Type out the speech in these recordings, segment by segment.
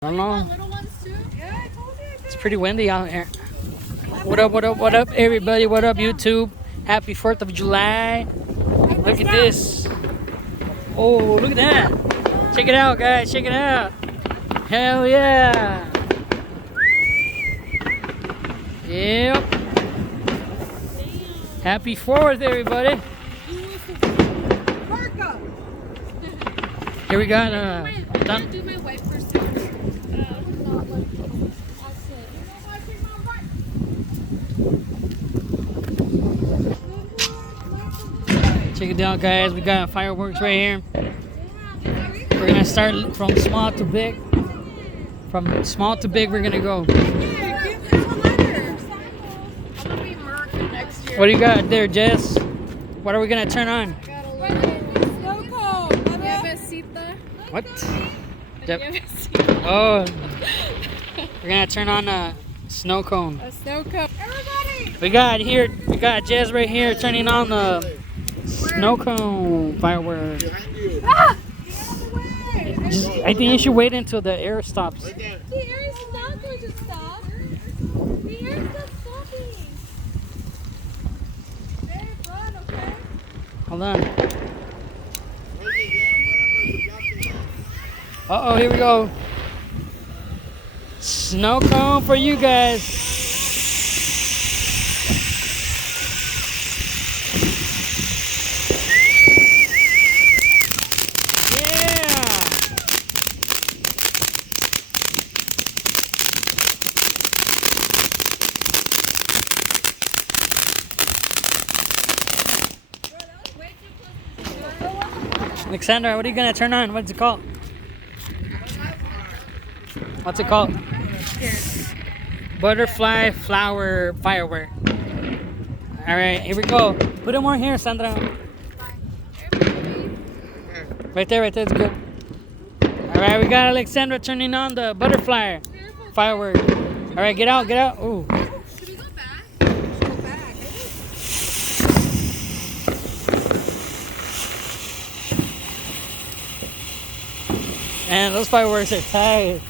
I don't know. It's pretty windy out here. What up, what up, what up, everybody? What up, YouTube? Happy 4th of July. Look at this. Oh, look at that. Check it out, guys. Check it out. Hell yeah. Yep. Happy 4th, everybody. Here we got check it out, guys. We got fireworks right here. We're gonna start from small to big. From small to big, we're gonna go. What do you got there, Jess? What are we gonna turn on? What? Yep. Oh, we're gonna turn on a snow cone. A snow cone. Everybody! We got Jess right here turning on the snow cone firework. Ah! I think you should wait until the air stops. The air is not going to stop. The air is not stopping. Hey, run, okay? Hold on. Uh-oh, here we go. Snow cone for you guys. Yeah. Alexandra, what are you gonna turn on? What's it called? What's it called? Butterfly flower firework. All right, here we go. Put it more here, Sandra. Right there, it's good. All right, we got Alexandra turning on the butterfly firework. All right, get out. Ooh. Should we go back? Go back. Man, those fireworks are tight.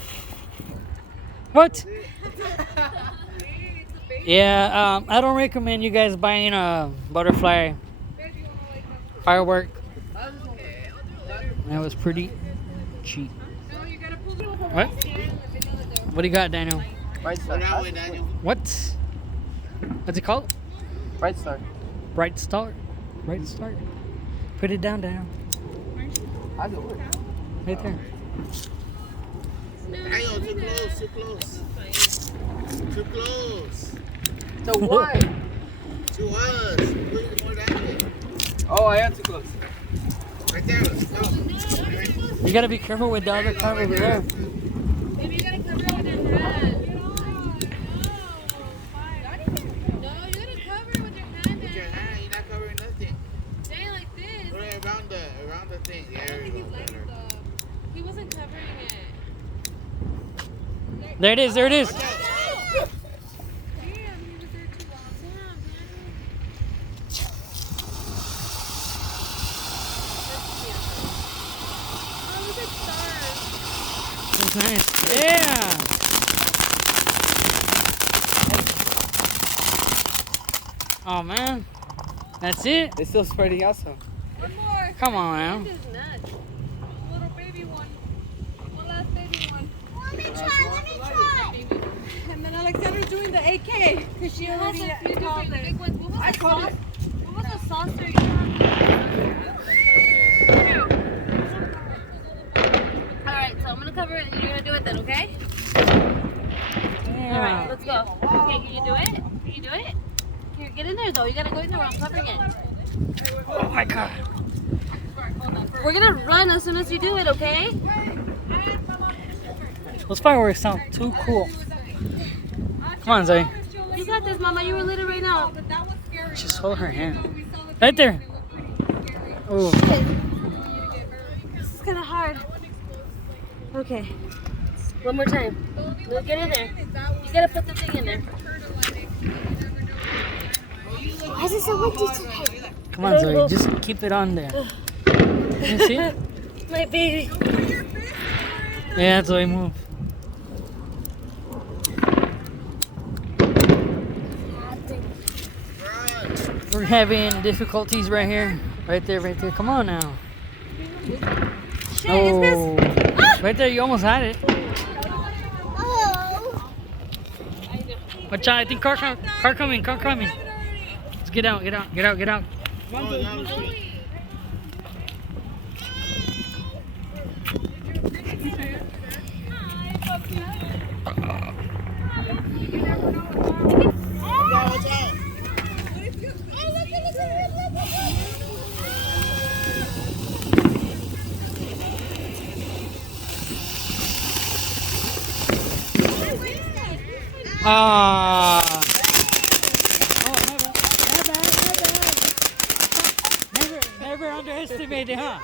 What? Yeah, I don't recommend you guys buying a butterfly firework. That was pretty cheap. What? What do you got, Daniel? Bright Star. What? What's it called? Bright Star. Bright Star. Bright Star. Put it down, Daniel. How's it work? Right there. Daniel, too close. Too close. So what? To us. Put it more that way. Oh, I am too close. Right there. Go. You gotta be careful with the other car over there. Maybe you gotta cover it with your hand. No, you gotta cover it with your hand. With your hand, you're not covering nothing. Stay like this. Put it around the thing. I There don't you think go. he's Better. he wasn't covering it. There it is. Damn, he was there too long. Oh, look at stars. That's nice. Yeah. Oh man, that's it. It's still spreading out some. One more. Come on, man. This is nuts. Little baby one. One last baby one. Let me try. And then Alexandra's doing the AK because she already called it. Big ones. What was the saucer you Alright, so I'm gonna cover it and you're gonna do it then, okay? Yeah. Let's go. Okay, can you do it? Can you do it? Here, get in there though. You gotta go in there while I'm covering it. Oh my God. We're gonna run as soon as you do it, okay? Those fireworks sound too cool. Come on, Zoe. You got this, Mama. You were little right now. Just hold her hand. Right there. Oh. This is kind of hard. Okay. One more time. Look, get in there. You gotta put the thing in there. Why is it so windy today? Come on, Zoe. Just keep it on there. You see? My baby. Yeah, Zoe, move. We're having difficulties right here. Right there, right there. Come on now. Shit, Oh, right there. You almost had it. Oh. Watch out. I think car coming. Car coming. Let's get out. Get out. Get out. Get out. Watch out. Ah. Oh, never underestimate it, huh?